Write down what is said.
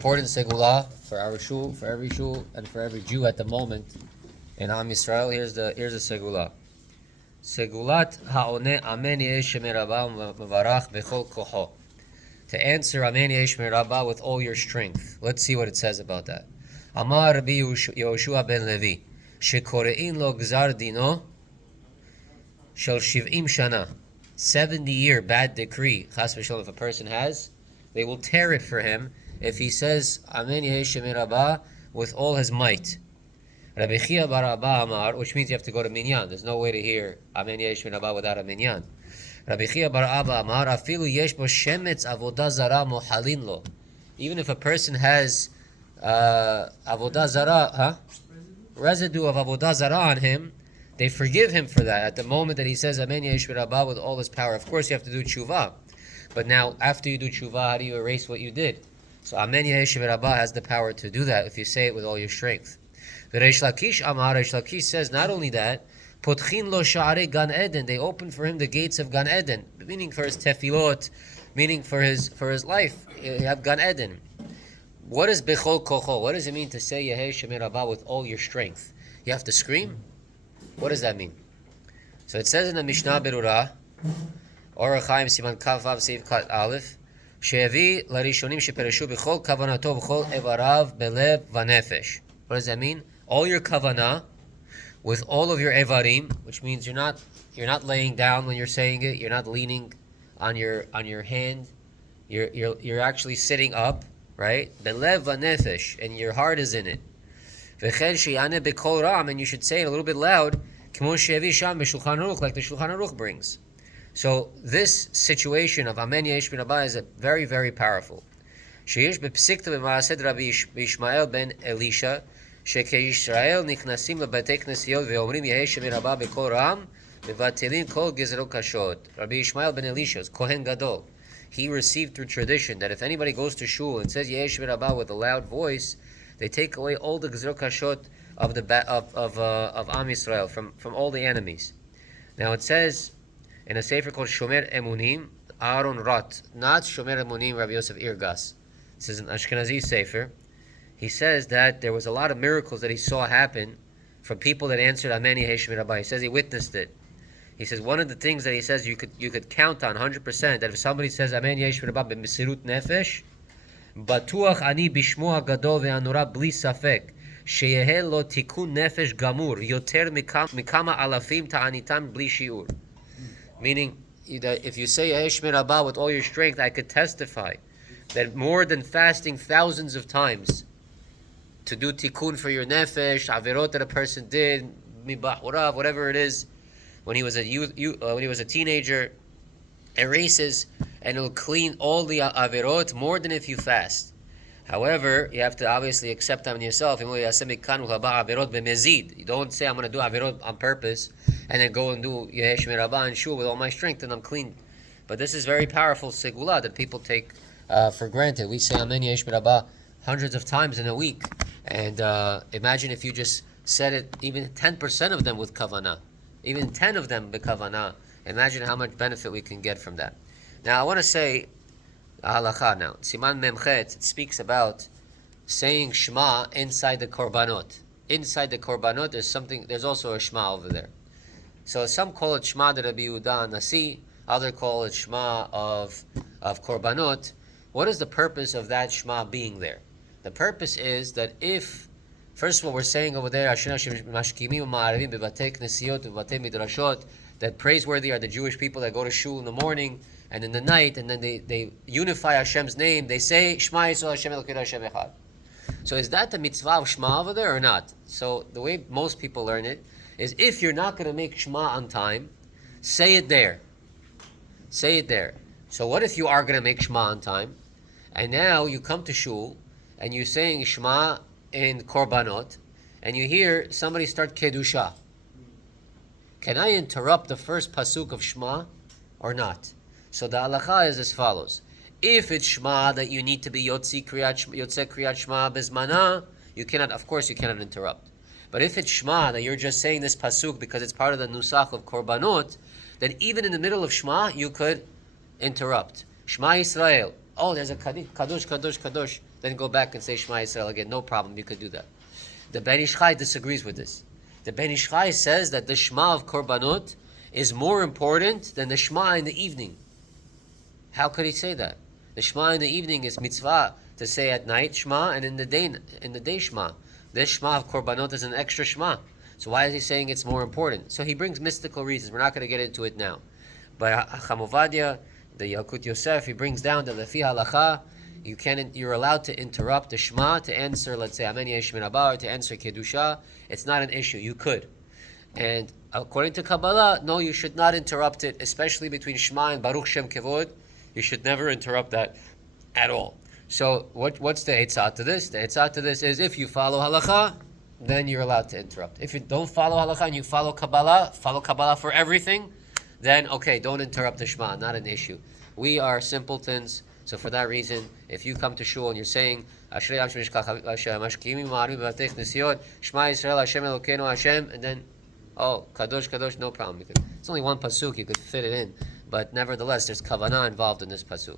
Important Segulah for our shul, for every shul, and for every Jew at the moment in Am Yisrael. Here's the Segulah. Segulat ha'oneh amen yehe Sheme Rabah mevarach bechol kocho. To answer amen yehe Sheme Rabah with all your strength. Let's see what it says about that. Amar Rabbi Yehoshua ben Levi shekorein lo gzar dino shel 70 shana. 70-year bad decree, chas v'shalom, if a person has, they will tear it for him if he says amen yehe Sheme Rabah with all his might. Rabbi Yehe bar Rabah amar, which means you have to go to minyan. There's no way to hear amen yehe Sheme Rabah without a minyan. Rabbi Yehe bar Rabah amar, afilu yesh bo shemetz avodah zara mohalin lo. Even if a person has avodah zara, residue of avodah zara on him, they forgive him for that at the moment that he says amen yehe Sheme Rabah with all his power. Of course, you have to do tshuva, but now after you do tshuva, how do you erase what you did? So amen yehe Sheme Rabah has the power to do that if you say it with all your strength. The Reish Lakish Amar, Reish Lakish says not only that, Potchin lo sha'arei Gan Eden, they open for him the gates of Gan Eden, meaning for his tefillot, meaning for his life. You have Gan Eden. What is bechol kocho? What does it mean to say Yehe Sheme Rabah with all your strength? You have to scream? What does that mean? So it says in the Mishnah Berurah, Orach Chaim Siman Kav Vav Seif Kat Aleph, She'evi larishonim shepereshu bechol kavanato bechol evarav belev vanefesh. What does that mean? All your kavanah, with all of your evarim, which means you're not laying down when you're saying it. You're not leaning on your hand. You're actually sitting up, right? Belev vanefesh, and your heart is in it. V'chen sheyane bekol ram, and you should say it a little bit loud. K'mo she'evi sham b'shulchan aruch, like the Shulchan Aruch brings. So this situation of amen yehe Sheme Rabah is very, very powerful. Sheyesh b'psikta b'maaseh Rabbi Yishmael ben Elisha shekeYisrael nichnasim lebetei knesiyot ve'omrim yehe Sheme Rabah b'kol ram v'vatelim kol gezerot kashot. Rabbi Yishmael ben Elisha, Kohen Gadol, he received through tradition that if anybody goes to shul and says yehe Sheme Rabah with a loud voice, they take away all the gezerot kashot of Am Yisrael from all the enemies. Now it says in a sefer called Shomer Emunim, Aaron Rot, not Shomer Emunim, Rabbi Yosef Irgas. This is an Ashkenazi sefer. He says that there was a lot of miracles that he saw happen from people that answered amen yehe Sheme Rabah. He says he witnessed it. He says one of the things that he says you could count on 100% that if somebody says amen yehe Sheme Rabah b'mesirut nefesh, batuach ani bishmo hagadol ve'anura bli safek sheyehe lo tikun nefesh gamur yoter mikama alafim ta'anitam bli shiur. Meaning, if you say Yehe Sheme Rabah with all your strength, I could testify that more than fasting thousands of times to do tikkun for your nefesh, averot that a person did, mibahurav, whatever it is, when he was a teenager, erases and it'll clean all the averot more than if you fast. However, you have to obviously accept them in yourself. You don't say I'm going to do averot on purpose and then go and do Yehe Sheme Rabah and shul with all my strength and I'm clean. But this is very powerful segulah that people take for granted. We say amen yehe Sheme Rabah hundreds of times in a week, and imagine if you just said it, even 10% of them with kavanah, even 10 of them with kavanah. Imagine how much benefit we can get from that. Now I want to say halacha now. Siman Memchet, it speaks about saying Shema inside the Korbanot. Inside the Korbanot, there's also a Shema over there. So some call it Shema de Rabbi Yehuda Nasi, others call it Shema of Korbanot. What is the purpose of that Shema being there? The purpose is that if, first of all, we're saying over there, that praiseworthy are the Jewish people that go to shul in the morning and in the night, and then they unify Hashem's name. They say Shema Yisrael Hashem Elokeinu Hashem Echad. So is that the mitzvah of Shema over there or not? So the way most people learn it is if you're not going to make Shema on time, say it there. Say it there. So what if you are going to make Shema on time, and now you come to shul and you're saying Shema in Korbanot, and you hear somebody start Kedusha? Can I interrupt the first pasuk of Shema or not? So the halacha is as follows. If it's Shema that you need to be Yotze Kriyat Shema Bezmana, you cannot interrupt. But if it's Shema that you're just saying this pasuk because it's part of the nusach of Korbanot, then even in the middle of Shema, you could interrupt. Shema Yisrael, Oh, there's a kadosh, kadosh, kadosh. Then go back and say Shema Yisrael again. No problem, you could do that. The Ben Ish Chai disagrees with this. The Ben Ish Chai says that the Shema of Korbanot is more important than the Shema in the evening. How could he say that? The Shema in the evening is mitzvah to say at night Shema, and in the day Shema. This Shema of Korbanot is an extra Shema. So why is he saying it's more important? So he brings mystical reasons. We're not going to get into it now. But Chamovadia, the Yalkut Yosef, he brings down that Lefi Halacha, you're allowed to interrupt the Shema to answer, let's say, Amen Yehe Sheme Rabah, or to answer Kedusha. It's not an issue. You could. And according to Kabbalah, no, you should not interrupt it, especially between Shema and Baruch Shem Kevod. You should never interrupt that at all. So what's the Eitzah to this? The Eitzah to this is if you follow Halacha, then you're allowed to interrupt. If you don't follow Halacha and you follow Kabbalah for everything, then okay, don't interrupt the Shema, not an issue. We are simpletons, so for that reason, if you come to shul and you're saying Ashrei Am Shemishkach Shema Yisrael Hashem Elokeinu Hashem, and then Kadosh Kadosh, no problem. It's only one pasuk, you could fit it in, but nevertheless, there's kavanah involved in this pasuk.